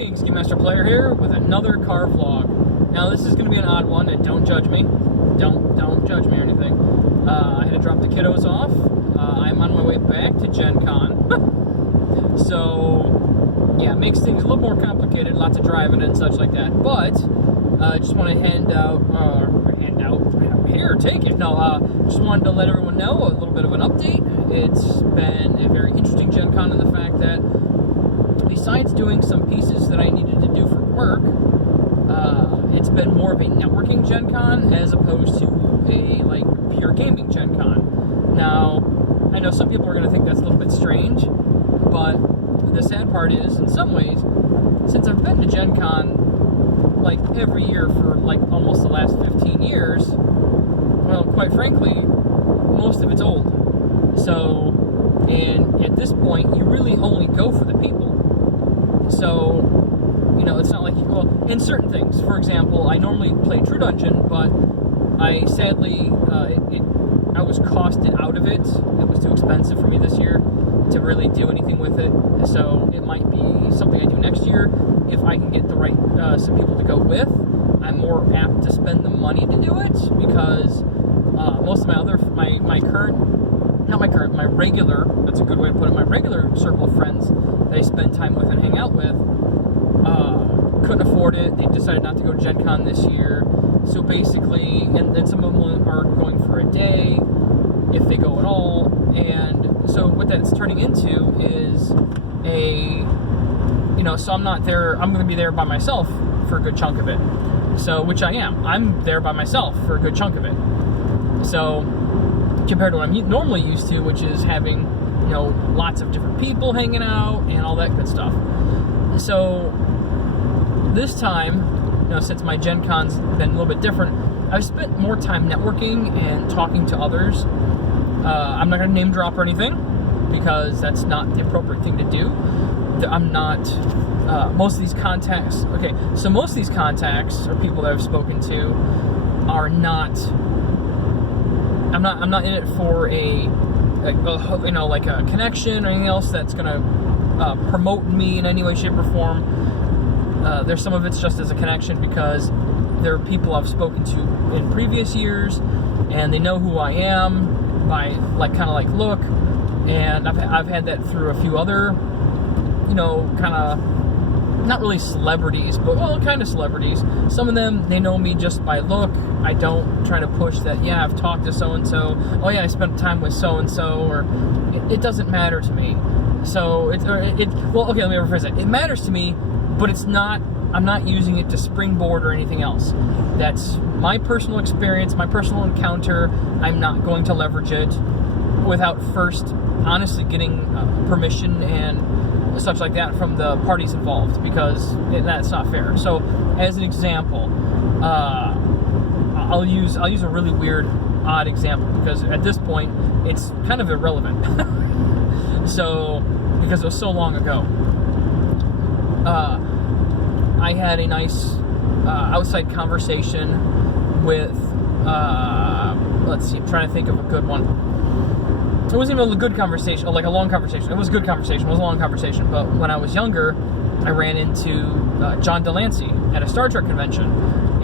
Game Master Player here with another car vlog. Now this is going to be an odd one, and don't judge me. Don't judge me or anything. I had to drop the kiddos off. I'm on my way back to GenCon. So yeah, it makes things a little more complicated, lots of driving and such like that. But I just want to here, take it. No, just wanted to let everyone know a little bit of an update. It's been a very interesting GenCon in the fact that besides doing some pieces that I needed to do for work, it's been more of a networking GenCon as opposed to a pure gaming GenCon. Now, I know some people are going to think that's a little bit strange, but the sad part is, in some ways, since I've been to GenCon every year for almost the last 15 years, well, quite frankly, most of it's old. So, and at this point, you really only go for the people. So, it's not like, in certain things, for example, I normally play True Dungeon, but I sadly, I was costed out of it. It was too expensive for me this year to really do anything with it. So it might be something I do next year. If I can get the right, some people to go with, I'm more apt to spend the money to do it, because most of my regular, that's a good way to put it, my regular circle of friends that I spend time with and hang out with, couldn't afford it. They decided not to go to GenCon this year. So basically, and some of them are going for a day, if they go at all. And so what that's turning into is so I'm not there, I'm going to be there by myself for a good chunk of it. So, which I am. I'm there by myself for a good chunk of it. So, compared to what I'm normally used to, which is having, lots of different people hanging out and all that good stuff. So, this time, since my Gen Con's been a little bit different, I've spent more time networking and talking to others. I'm not going to name drop or anything, because that's not the appropriate thing to do. I'm not, most of these contacts, most of these contacts, or people that I've spoken to, are not, I'm not in it for a connection or anything else that's going to promote me in any way, shape, or form. There's some of it's just as a connection, because there are people I've spoken to in previous years, and they know who I am by look, and I've had that through a few other, kind of, not really celebrities, but kind of celebrities. Some of them, they know me just by look. I don't try to push that, yeah, I've talked to so-and-so, oh yeah, I spent time with so-and-so, or it doesn't matter to me. So, let me rephrase it. It matters to me, but it's not, I'm not using it to springboard or anything else. That's my personal experience, my personal encounter. I'm not going to leverage it without first honestly getting permission and such like that from the parties involved, because that's not fair. So, as an example, I'll use a really weird, odd example, because at this point, it's kind of irrelevant. So, because it was so long ago. I had a nice outside conversation with, let's see, I'm trying to think of a good one. It wasn't even a good conversation, a long conversation. It was a good conversation, it was a long conversation. But when I was younger, I ran into John Delancey at a Star Trek convention.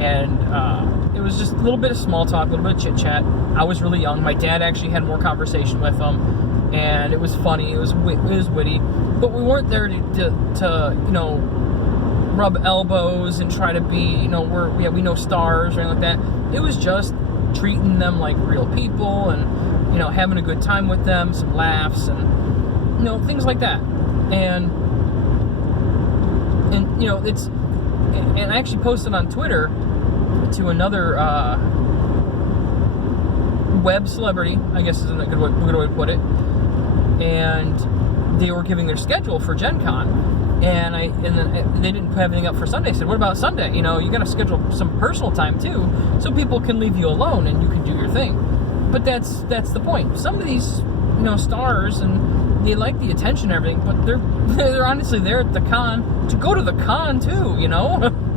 And it was just a little bit of small talk, a little bit of chit-chat. I was really young. My dad actually had more conversation with him. And it was funny, it was witty. But we weren't there to rub elbows and try to be, we know stars or anything like that. It was just treating them like real people and, having a good time with them, some laughs and, things like that. And I actually posted on Twitter to another web celebrity, I guess is a good way to put it. And they were giving their schedule for GenCon. And then they didn't have anything up for Sunday. I said, what about Sunday? You got to schedule some personal time too, so people can leave you alone and you can do your thing. But that's the point. Some of these, stars, and they like the attention and everything, but they're honestly there at the con to go to the con too.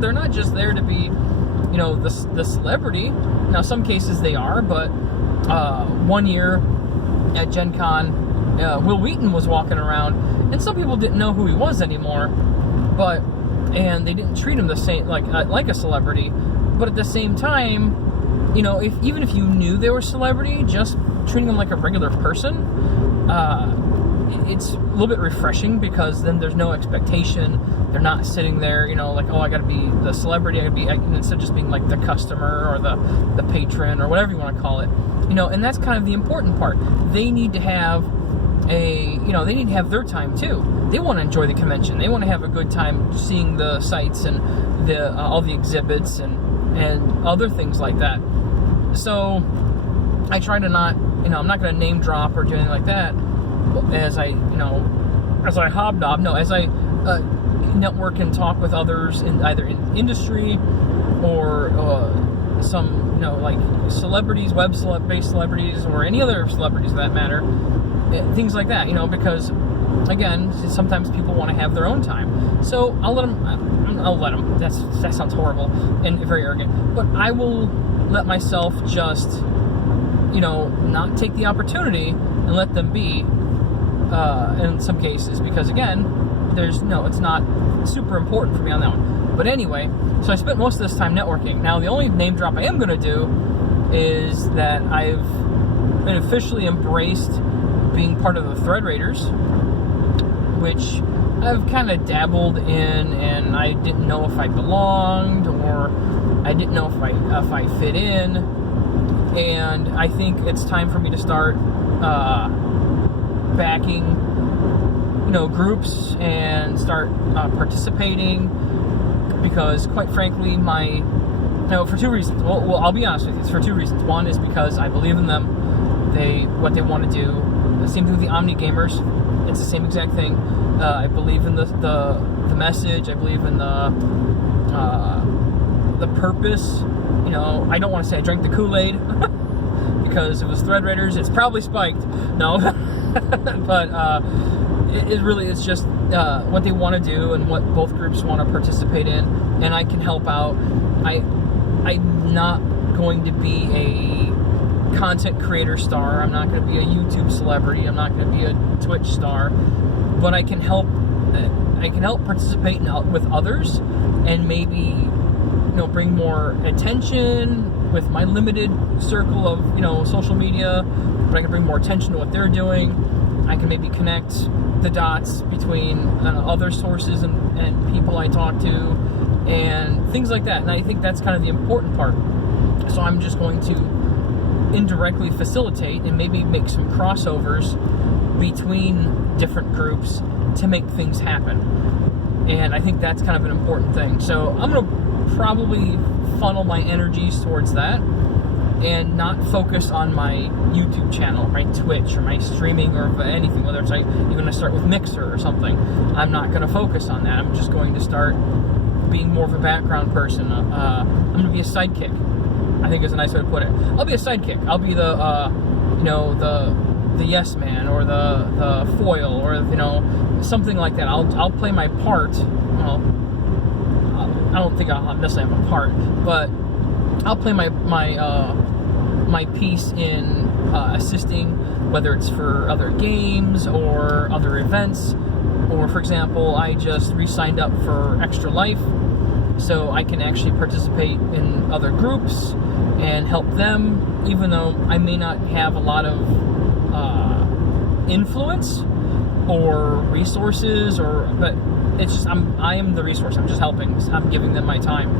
They're not just there to be, the celebrity. Now, some cases they are, but one year at GenCon, Will Wheaton was walking around, and some people didn't know who he was anymore, but and they didn't treat him the same, like a celebrity. But at the same time, you know, even if you knew they were a celebrity, just treating them like a regular person, it's a little bit refreshing, because then there's no expectation. They're not sitting there, you know, like, oh, I got to be the celebrity. Instead of just being like the customer or the patron or whatever you want to call it, you know. And that's kind of the important part. They need to have they need to have their time too. They want to enjoy the convention. They want to have a good time seeing the sites and all the exhibits and other things like that. So I try to not, you know, I'm not going to name drop or do anything like that as I hobnob. No, as I network and talk with others in either in industry or some, you know, like celebrities, based celebrities, or any other celebrities for that matter, things like that, you know, because again, sometimes people want to have their own time. So I'll let them. That sounds horrible and very arrogant, but I will let myself just, you know, not take the opportunity and let them be in some cases, because again, it's not super important for me on that one. But anyway, so I spent most of this time networking. Now, the only name drop I am going to do is that I've been officially embraced being part of the Thread Raiders, which I've kind of dabbled in, and I didn't know if I belonged, or I didn't know if I fit in. And I think it's time for me to start backing, you know, groups and start participating, because quite frankly, for two reasons. Well, I'll be honest with you, it's for two reasons. One is because I believe in them, what they want to do. The same thing with the Omni Gamers. It's the same exact thing. I believe in the message. I believe in the purpose. You know, I don't want to say I drank the Kool-Aid because if it was Thread Raiders, it's probably spiked. No, but it really is just what they want to do and what both groups want to participate in, and I can help out. I'm not going to be a content creator star. I'm not going to be a YouTube celebrity. I'm not going to be a Twitch star, but I can help participate with others, and maybe, you know, bring more attention with my limited circle of, you know, social media. But I can bring more attention to what they're doing. I can maybe connect the dots between other sources and people I talk to and things like that. And I think that's kind of the important part. So I'm just going to indirectly facilitate and maybe make some crossovers between different groups to make things happen. And I think that's kind of an important thing. So I'm going to probably funnel my energies towards that and not focus on my YouTube channel, my Twitch, or my streaming, or anything, whether it's even going to start with Mixer or something. I'm not going to focus on that. I'm just going to start being more of a background person. I'm going to be a sidekick, I think is a nice way to put it. I'll be a sidekick. I'll be the yes man, or the foil, or, you know, something like that. I'll play my part. Well, I don't think I'll necessarily have a part, but I'll play my piece in assisting, whether it's for other games or other events. Or, for example, I just re-signed up for Extra Life, so I can actually participate in other groups and help them, even though I may not have a lot of influence or resources, but it's just I am the resource. I'm just helping. I'm giving them my time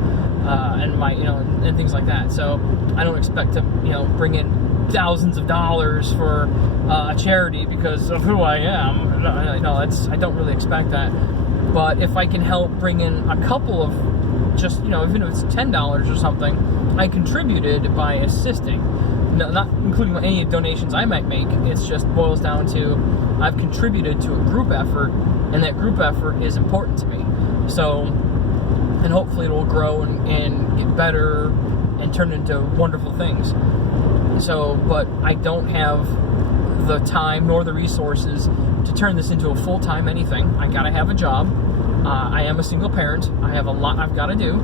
and my, you know, and things like that. So I don't expect to, you know, bring in thousands of dollars for a charity because of who I am. No, I don't really expect that. But if I can help bring in a couple of, just, you know, even if it's $10 or something, I contributed by assisting. No, not including any donations I might make. It's just boils down to I've contributed to a group effort, and that group effort is important to me. So, and hopefully it will grow and get better and turn into wonderful things. So, but I don't have the time nor the resources to turn this into a full-time anything. I gotta have a job. I am a single parent. I have a lot I've got to do.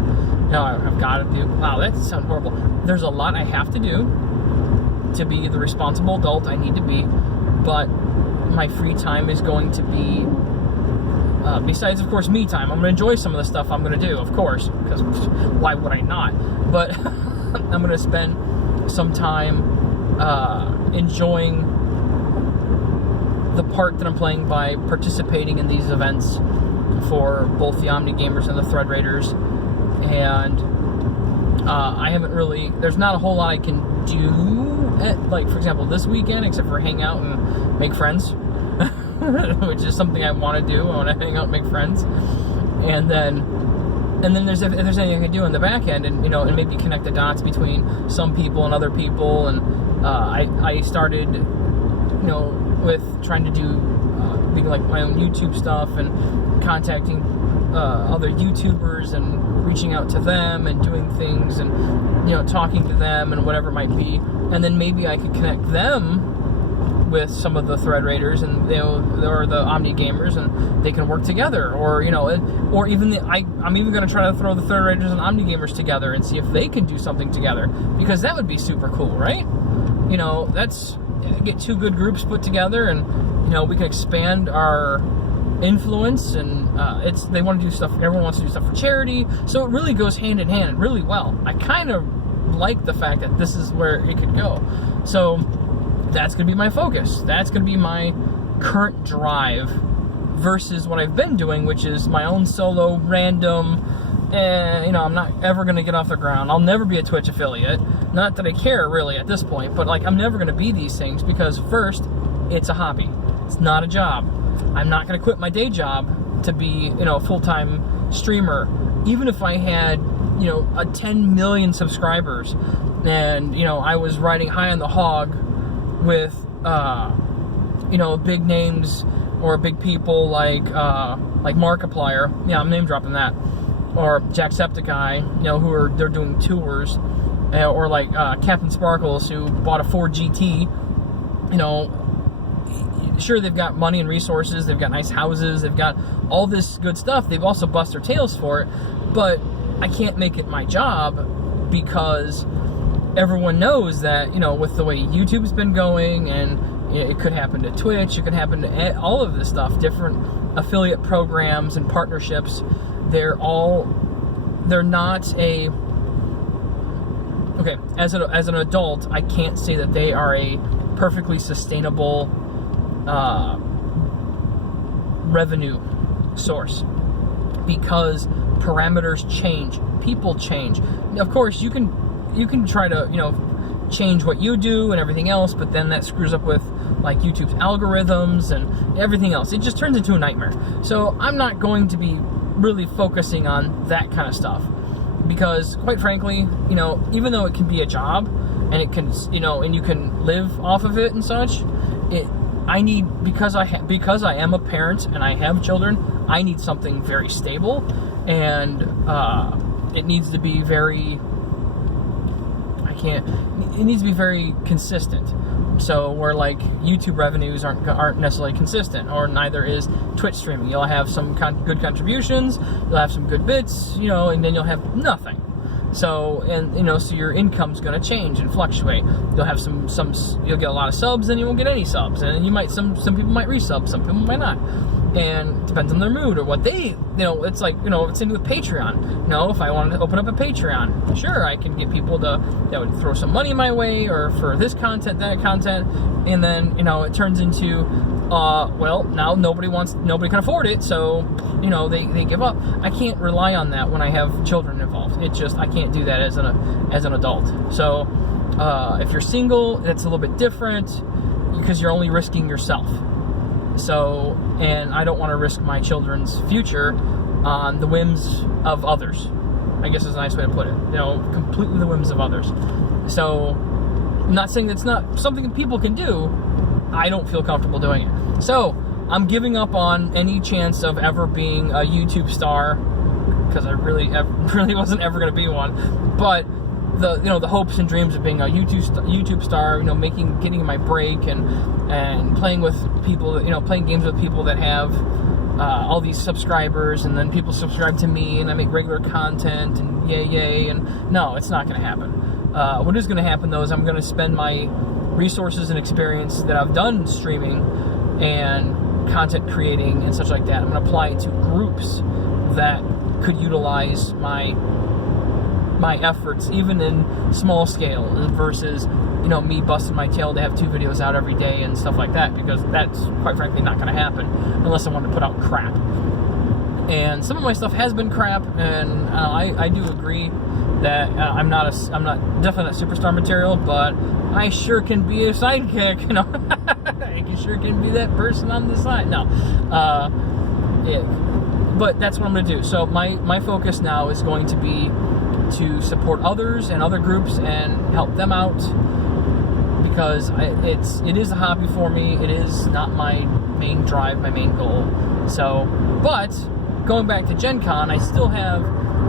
No, I've got to do. Wow, that sounds horrible. There's a lot I have to do to be the responsible adult I need to be, but my free time is going to be Besides, of course, me time. I'm going to enjoy some of the stuff I'm going to do, of course, because why would I not? But I'm going to spend some time enjoying the part that I'm playing by participating in these events for both the Omni Gamers and the Thread Raiders. And I haven't really, there's not a whole lot I can do, like, for example, this weekend, except for hang out and make friends. Which is something I want to do. I want to hang out and make friends. And then there's, if there's anything I can do in the back end, and and maybe connect the dots between some people and other people. And I started with trying to do being like my own YouTube stuff and contacting other YouTubers and reaching out to them and doing things and talking to them and whatever it might be. And then maybe I could connect them with some of the Thread Raiders and or the Omni Gamers, and they can work together, or or even I'm even going to try to throw the Thread Raiders and Omni Gamers together and see if they can do something together, because that would be super cool, right? That's get two good groups put together, and we can expand our influence, and they want to do stuff. Everyone wants to do stuff for charity, so it really goes hand in hand really well. I kind of like the fact that this is where it could go. So that's going to be my focus. That's going to be my current drive versus what I've been doing, which is my own solo, random, and, I'm not ever going to get off the ground. I'll never be a Twitch affiliate. Not that I care, really, at this point, but, I'm never going to be these things because, first, it's a hobby. It's not a job. I'm not going to quit my day job to be, a full-time streamer. Even if I had, 10 million subscribers and, I was riding high on the hog with big names or big people like Markiplier, I'm name dropping that, or Jacksepticeye, they're doing tours, or like Captain Sparkles, who bought a Ford GT. Sure, they've got money and resources, they've got nice houses, they've got all this good stuff, they've also bust their tails for it, but I can't make it my job because everyone knows that, with the way YouTube's been going, and it could happen to Twitch, it could happen to all of this stuff, different affiliate programs and partnerships. They're not a, okay, as an adult, I can't say that they are a perfectly sustainable revenue source, because parameters change, people change. Of course, you can try to, change what you do and everything else, but then that screws up with, like, YouTube's algorithms and everything else. It just turns into a nightmare. So I'm not going to be really focusing on that kind of stuff because, quite frankly, even though it can be a job and it can, and you can live off of it and such, because I am a parent and I have children, I need something very stable, and it needs to be very, it needs to be very consistent. So where, like, YouTube revenues aren't necessarily consistent, or neither is Twitch streaming. You'll have some good contributions, you'll have some good bits, and then you'll have nothing. So, and so your income's going to change and fluctuate. You'll have you'll get a lot of subs, and you won't get any subs, and you might some people might resub, some people might not, and it depends on their mood or what they, it's like, it's in with Patreon. If I wanted to open up a Patreon, sure, I can get people to would throw some money my way, or for this content, that content, and then it turns into well, now nobody can afford it, so they give up. I can't rely on that when I have children involved. I can't do that as an adult. So if you're single, it's a little bit different because you're only risking yourself. So, and I don't want to risk my children's future on the whims of others, I guess is a nice way to put it. Completely the whims of others. So, I'm not saying that's not something that people can do. I don't feel comfortable doing it. So, I'm giving up on any chance of ever being a YouTube star, because I really wasn't ever going to be one. But the hopes and dreams of being a YouTube star, getting my break and playing with people, playing games with people that have all these subscribers, and then people subscribe to me, and I make regular content, and yay, and no, it's not going to happen. What is going to happen, though, is I'm going to spend my resources and experience that I've done streaming and content creating and such like that. I'm going to apply it to groups that could utilize my efforts, even in small scale, versus me busting my tail to have 2 videos out every day and stuff like that, because that's quite frankly not going to happen unless I want to put out crap. And some of my stuff has been crap, and I do agree that I'm definitely not superstar material, but I sure can be a sidekick, I sure can be that person on the side. No, yeah, but that's what I'm going to do. So my focus now is going to be to support others and other groups and help them out, because it is a hobby for me. It is not my main drive, my main goal. So, but going back to GenCon, I still have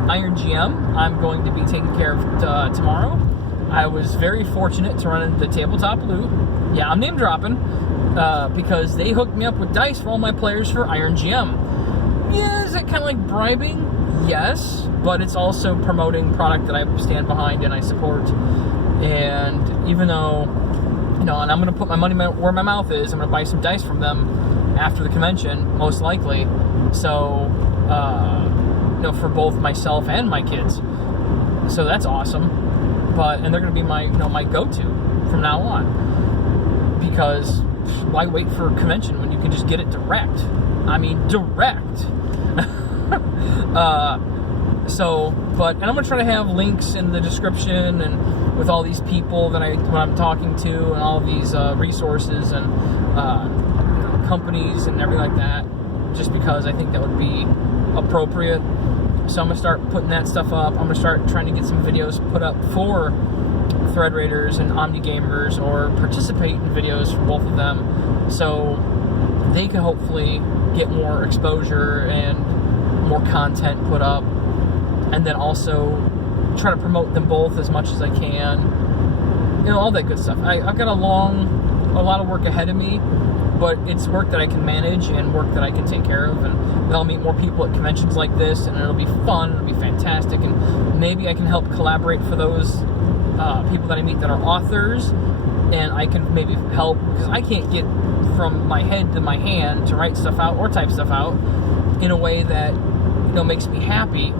Iron GM. I'm going to be taking care of tomorrow. I was very fortunate to run into Tabletop Loot. Yeah, I'm name dropping because they hooked me up with dice for all my players for Iron GM. Yeah, is it kind of like bribing? Yes, but it's also promoting product that I stand behind and I support. And even though, and I'm going to put my money where my mouth is, I'm going to buy some dice from them after the convention, most likely. So, for both myself and my kids. So that's awesome. And they're going to be my go-to from now on. Because why wait for a convention when you can just get it direct? I mean, direct. And I'm going to try to have links in the description and with all these people that I'm talking to and all these resources and companies and everything like that, just because I think that would be appropriate. So I'm going to start putting that stuff up. I'm going to start trying to get some videos put up for Thread Raiders and Omni Gamers, or participate in videos for both of them, so they can hopefully get more exposure and more content put up, and then also try to promote them both as much as I can. All that good stuff. I've got a lot of work ahead of me, but it's work that I can manage and work that I can take care of, and I'll meet more people at conventions like this, and it'll be fun, it'll be fantastic, and maybe I can help collaborate for those people that I meet that are authors, and I can maybe help, because I can't get from my head to my hand to write stuff out or type stuff out in a way that makes me happy.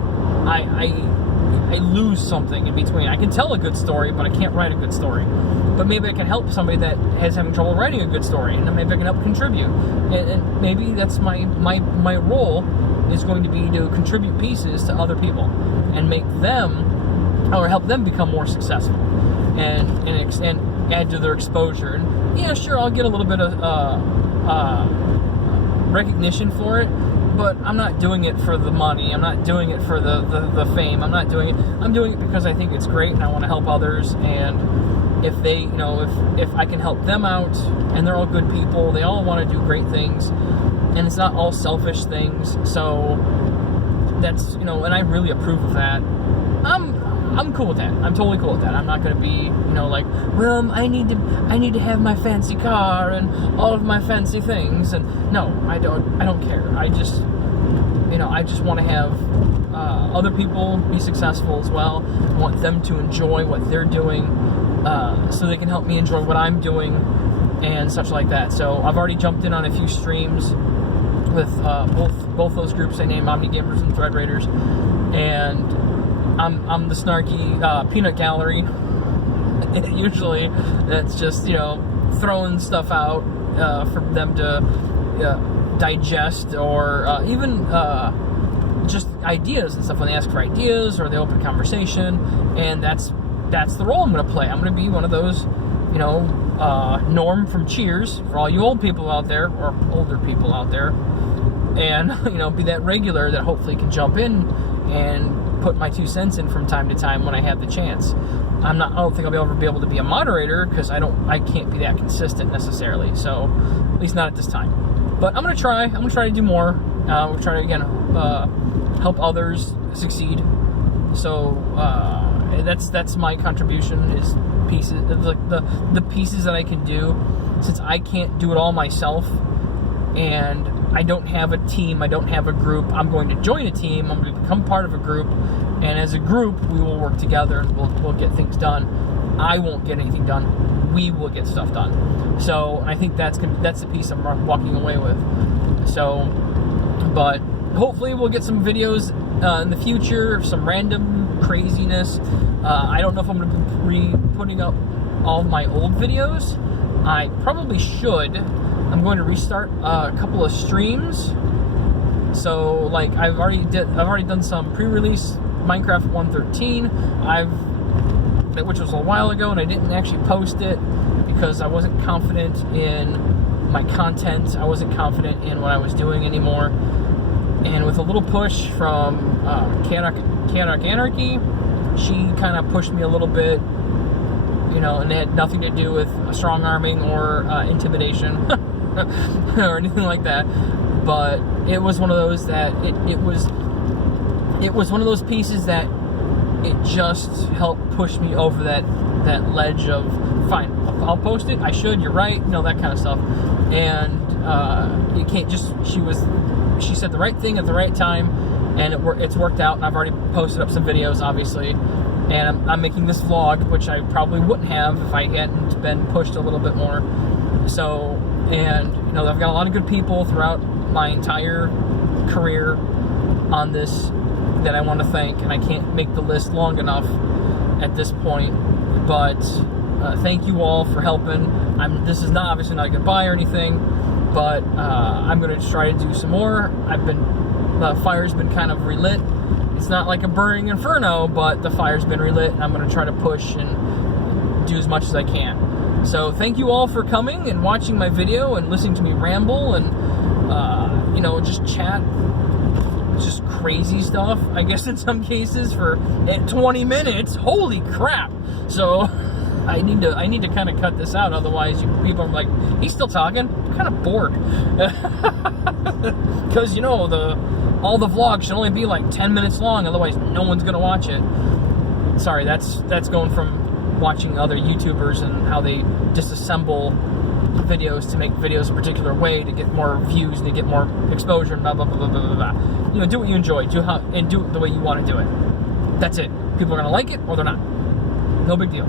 I lose something in between. I can tell a good story, but I can't write a good story. But maybe I can help somebody that is having trouble writing a good story, and then maybe I can help contribute. And maybe that's my role is going to be to contribute pieces to other people and make them, or help them become more successful, and add to their exposure. And yeah, sure, I'll get a little bit of recognition for it, but I'm not doing it for the money. I'm not doing it for the fame. I'm doing it because I think it's great, and I want to help others. And if they, if I can help them out, and they're all good people, they all want to do great things, and it's not all selfish things. So that's, and I really approve of that. I'm cool with that. I'm totally cool with that. I'm not going to be, like, well, I need to have my fancy car and all of my fancy things. And no, I don't care. I just want to have other people be successful as well. I want them to enjoy what they're doing, so they can help me enjoy what I'm doing and such like that. So I've already jumped in on a few streams with both those groups I named, Omni Gamers and Thread Raiders, and I'm the snarky peanut gallery. Usually that's just, throwing stuff out for them to digest, or even just ideas and stuff when they ask for ideas or they open conversation. And that's the role I'm going to play. I'm going to be one of those, Norm from Cheers, for all you old people out there, or older people out there, and, be that regular that hopefully can jump in and put my 2 cents in from time to time when I have the chance. I don't think I'll ever be able to be a moderator, because I can't be that consistent necessarily. So, at least not at this time. But I'm gonna try. I'm gonna try to do more. We'll try to again help others succeed. So that's my contribution, is pieces, like the pieces that I can do, since I can't do it all myself, and I don't have a team, I don't have a group. I'm going to join a team, I'm going to become part of a group, and as a group, we will work together and we'll get things done. I won't get anything done. we will get stuff done. So I think that's the piece I'm walking away with. So, but hopefully we'll get some videos in the future, some random craziness. I don't know if I'm going to be putting up all of my old videos. I probably should. I'm going to restart a couple of streams. So, like, I've already done some pre-release Minecraft 1.13, which was a while ago, and I didn't actually post it because I wasn't confident in my content. I wasn't confident in what I was doing anymore. And with a little push from Chaotic Anarchy, she kind of pushed me a little bit, you know, and it had nothing to do with strong arming or intimidation or anything like that. But it was one of those that it was one of those pieces that it just helped push me over that ledge of, fine, I'll post it, I should, you're right, you know, that kind of stuff. And you can't just, she said the right thing at the right time, and it's worked out, and I've already posted up some videos, obviously, and I'm making this vlog, which I probably wouldn't have if I hadn't been pushed a little bit more. So, and, you know, I've got a lot of good people throughout my entire career on this that I want to thank, and I can't make the list long enough at this point, but thank you all for helping. This is obviously not a goodbye or anything, but I'm going to try to do some more. The fire's been kind of relit. It's not like a burning inferno, but the fire's been relit, and I'm going to try to push and do as much as I can. So thank you all for coming and watching my video and listening to me ramble and, you know, just chat, just crazy stuff, I guess, in some cases for 20 minutes. Holy crap. So I need to kind of cut this out, otherwise people are like, he's still talking. I'm kind of bored. Because, you know, all the vlogs should only be like 10 minutes long, otherwise no one's gonna watch it. Sorry, that's going from watching other YouTubers and how they disassemble videos to make videos a particular way to get more views and to get more exposure and blah blah blah blah blah blah. You know, do what you enjoy, do it the way you want to do it. That's it. People are gonna like it or they're not. No big deal.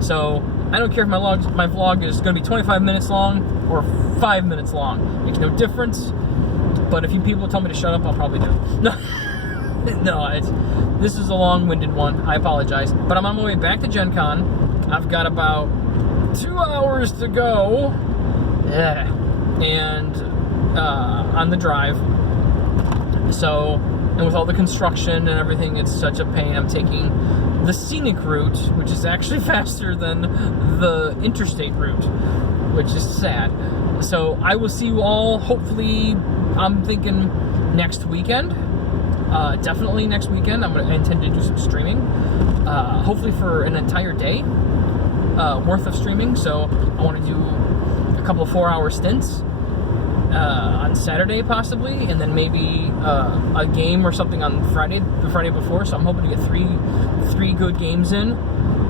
So I don't care if my vlog is gonna be 25 minutes long or 5 minutes long. Makes no difference. But if you people tell me to shut up, I'll probably do it. No, this is a long-winded one. I apologize. But I'm on my way back to GenCon. I've got about 2 hours to go. Yeah. And on the drive. So, and with all the construction and everything, it's such a pain. I'm taking the scenic route, which is actually faster than the interstate route, which is sad. So I will see you all, hopefully, I'm thinking next weekend. Definitely next weekend. I intend to do some streaming. Hopefully for an entire day worth of streaming. So I want to do a couple of 4-hour stints on Saturday possibly, and then maybe a game or something on the Friday before. So I'm hoping to get three good games in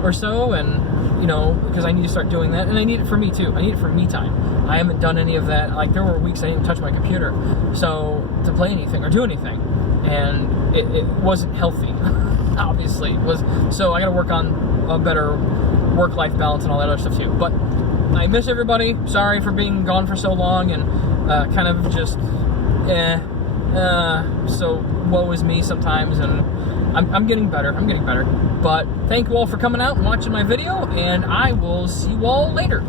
or so, and you know, because I need to start doing that, and I need it for me too. I need it for me time. I haven't done any of that. Like, there were weeks I didn't touch my computer, so to play anything or do anything, and it wasn't healthy. Obviously, it was. So I got to work on a better work-life balance and all that other stuff too. But I miss everybody. Sorry for being gone for so long and kind of just so woe is me sometimes, and I'm getting better. I'm getting better. But thank you all for coming out and watching my video, and I will see you all later.